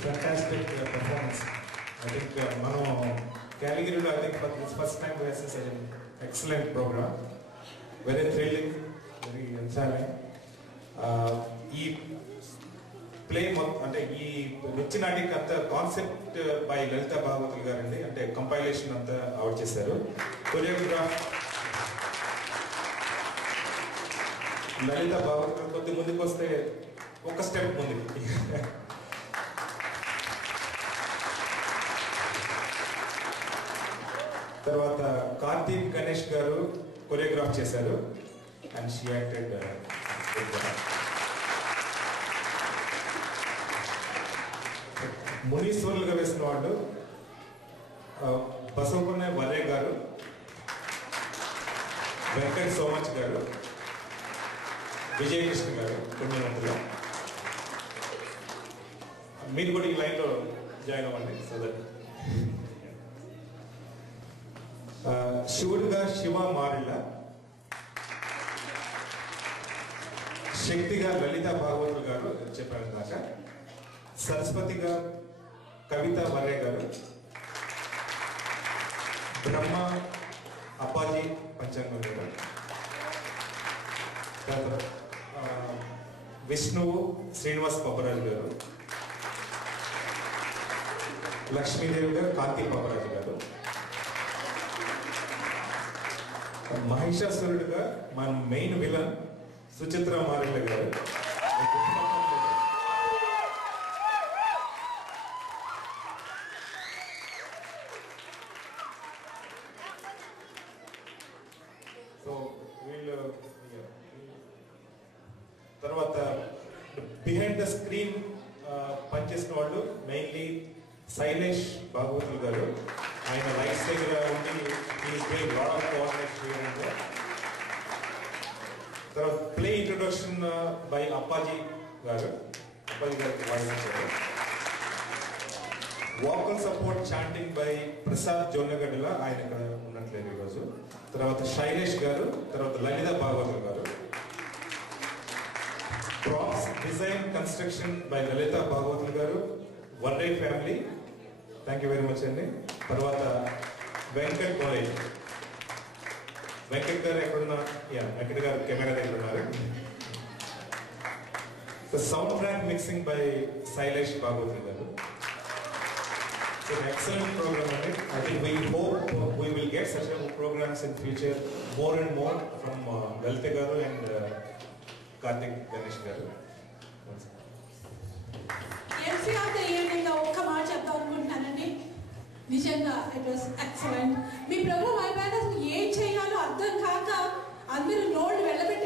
Fantastic performance. I think Calgary, I think for this first time we have such an excellent program. Very thrilling, very inspiring. ఈ play అంటే ఈ నిచ్చినాటికి అంత concept by లలిత భాగవతులు గారండి, అంటే compilation అంతా out చేశారు. Choreograph లలిత భాగవతులు కొద్ది ముందుకు వస్తే ఒక స్టెప్ ముందుకి. తర్వాత కార్తీక్ గణేష్ గారు కొరియోగ్రాఫ్ చేశారు అండ్ షీ యాక్టెడ్. మునీశ్వరులుగా వేసిన వాళ్ళు బసవపున్న వర్రే గారు, వెంకట్ సోమచ్ గారు, విజయకృష్ణ గారు పుణ్యవంతులు. మీరు కూడా ఈ లైన్లో జాయిన్ అవ్వండి. సో దట్ శివుడిగా శివ మారిళ్ళ, శక్తిగా లలిత భాగవతులు గారు చెప్పారు ఇందాక, సరస్వతిగా కవిత వర్రే గారు, బ్రహ్మ అప్పాజీ పంచాంగం గారు, విష్ణువు శ్రీనివాస్ పబ్బరాజు గారు, లక్ష్మీదేవి గారు కార్తీక్ పబ్బరాజు గారు, మహిషాసురుడుగా మన మెయిన్ విలన్ సుచిత్ర మారిళ్ళ గారు, సో వీళ్ళు తర్వాత బిహైండ్ ద స్క్రీన్ పనిచేసిన వాళ్ళు మెయిన్లీ శైలేష్ భాగవతులు గారు. ఆయన లైట్స్ దగ్గర ఉండి తర్వాత ప్లే ఇంట్రొడక్షన్ బై అప్పాజీ గారు, అప్పాజీ గారికి వాయిస్ ఇచ్చారు. Vocal support chanting by Prasad Jonnagaddala, ఆయన ఇక్కడ ఉన్నట్లేదు ఈరోజు. తర్వాత శైలేష్ గారు, తర్వాత లలిత భాగవతులు గారు. ప్రాప్స్ డిజైన్ కన్స్ట్రక్షన్ బై లలిత భాగవతులు గారు, Varre family, thank you very much అండి. తర్వాత వెంకట్ కాలేజ్, వెంకట్ గారు ఎక్కడున్నా, వెంకట్ గారు కెమెరా దగ్గర ఉన్నారు. Sound track mixing by Shailesh Bhagavatula గారు. Excellent program, I think we hope we will get such programs in future, more and more from Lalita Garu and Karthik Ganesh Garu. MC of the evening ఒక్క మాట చెప్తా అనుకుంటున్నానండి. నిజంగా it was excellent. మీ program అయిపోయాక ఏం చేయాలో అర్థం కాక అందరూ నోళ్ళు వెళ్ళబెట్టి